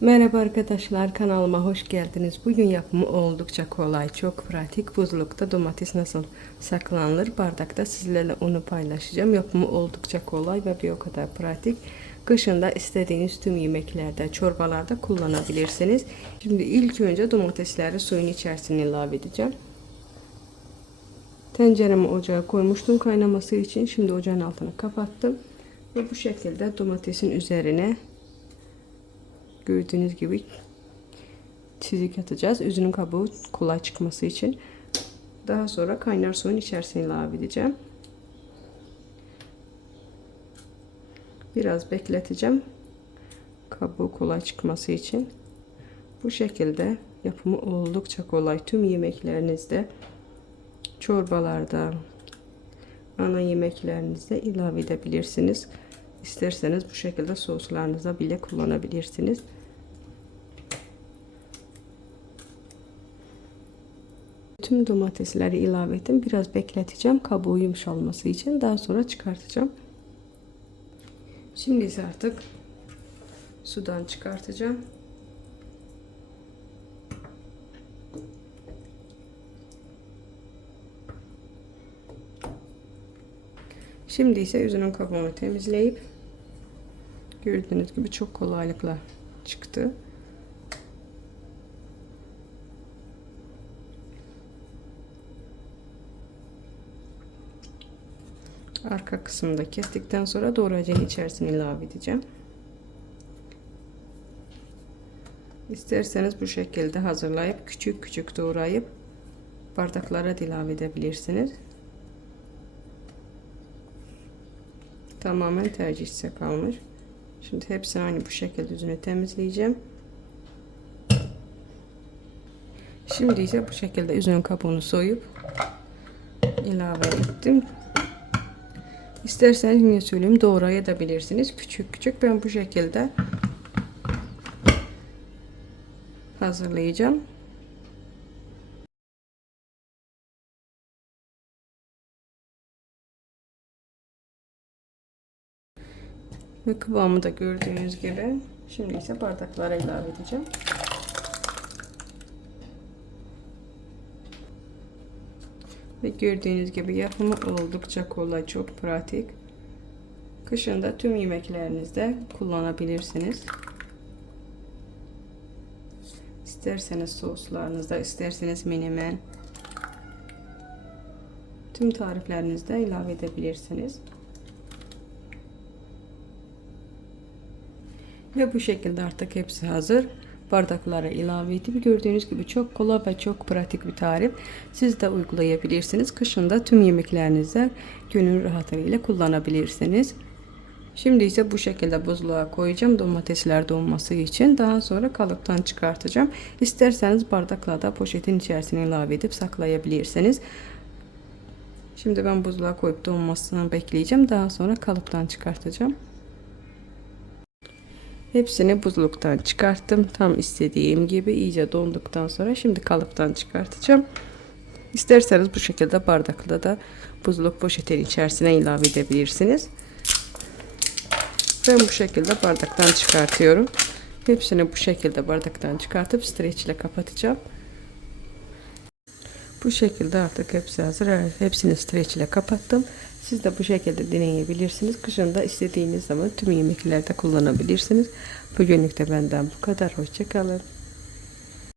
Merhaba arkadaşlar kanalıma hoş geldiniz. Bugün yapımı oldukça kolay, çok pratik. Buzlukta domates nasıl saklanır bardakta sizlerle onu paylaşacağım. Yapımı oldukça kolay ve bir o kadar pratik. Kışında istediğiniz tüm yemeklerde, çorbalarda kullanabilirsiniz. Şimdi ilk önce domatesleri suyun içerisine ilave edeceğim. Tenceremi ocağa koymuştum kaynaması için. Şimdi ocağın altını kapattım. Ve bu şekilde domatesin üzerine gördüğünüz gibi çizik atacağız. Üzünün kabuğu kolay çıkması için. Daha sonra kaynar suyun içerisine ilave edeceğim. Biraz bekleteceğim. Kabuğu kolay çıkması için. Bu şekilde yapımı oldukça kolay. Tüm yemeklerinizde, çorbalarda, ana yemeklerinizde ilave edebilirsiniz. İsterseniz bu şekilde soslarınıza bile kullanabilirsiniz. Tüm domatesleri ilave ettim. Biraz bekleteceğim kabuğu yumuşalması için. Daha sonra çıkartacağım. Şimdi ise artık sudan çıkartacağım. Şimdi ise üzünün kabuğunu temizleyip gördüğünüz gibi çok kolaylıkla çıktı. Arka kısmında kestikten sonra doğrayacağın içerisine ilave edeceğim. İsterseniz bu şekilde hazırlayıp küçük küçük doğrayıp bardaklara ilave edebilirsiniz. Tamamen tercih size kalmış. Şimdi hepsini aynı bu şekilde yüzünü temizleyeceğim. Şimdi ise bu şekilde üzümün kabuğunu soyup ilave ettim. İsterseniz yine söyleyeyim doğrayabilirsiniz. Küçük küçük ben bu şekilde hazırlayacağım. Ve kıvamı da gördüğünüz gibi. Şimdi ise bardaklara ilave edeceğim. Ve gördüğünüz gibi yapımı oldukça kolay, çok pratik. Kışında tüm yemeklerinizde kullanabilirsiniz. İsterseniz soslarınızda, isterseniz menemen, tüm tariflerinizde ilave edebilirsiniz. Ve bu şekilde artık hepsi hazır. Bardaklara ilave edip gördüğünüz gibi çok kolay ve çok pratik bir tarif. Siz de uygulayabilirsiniz. Kışında tüm yemeklerinizde gönül rahatlığıyla kullanabilirsiniz. Şimdi ise bu şekilde buzluğa koyacağım domatesler donması için. Daha sonra kalıptan çıkartacağım. İsterseniz bardaklarda poşetin içerisine ilave edip saklayabilirsiniz. Şimdi ben buzluğa koyup donmasını bekleyeceğim. Daha sonra kalıptan çıkartacağım. Hepsini buzluktan çıkarttım. Tam istediğim gibi iyice donduktan sonra şimdi kalıptan çıkartacağım. İsterseniz bu şekilde bardakla da buzluk poşetin içerisine ilave edebilirsiniz. Ben bu şekilde bardaktan çıkartıyorum. Hepsini bu şekilde bardaktan çıkartıp streç ile kapatacağım. Bu şekilde artık hepsi hazır. Hepsini streç ile kapattım. Siz de bu şekilde deneyebilirsiniz. Kışında istediğiniz zaman tüm yemeklerde kullanabilirsiniz. Bugünlük de benden bu kadar. Hoşçakalın.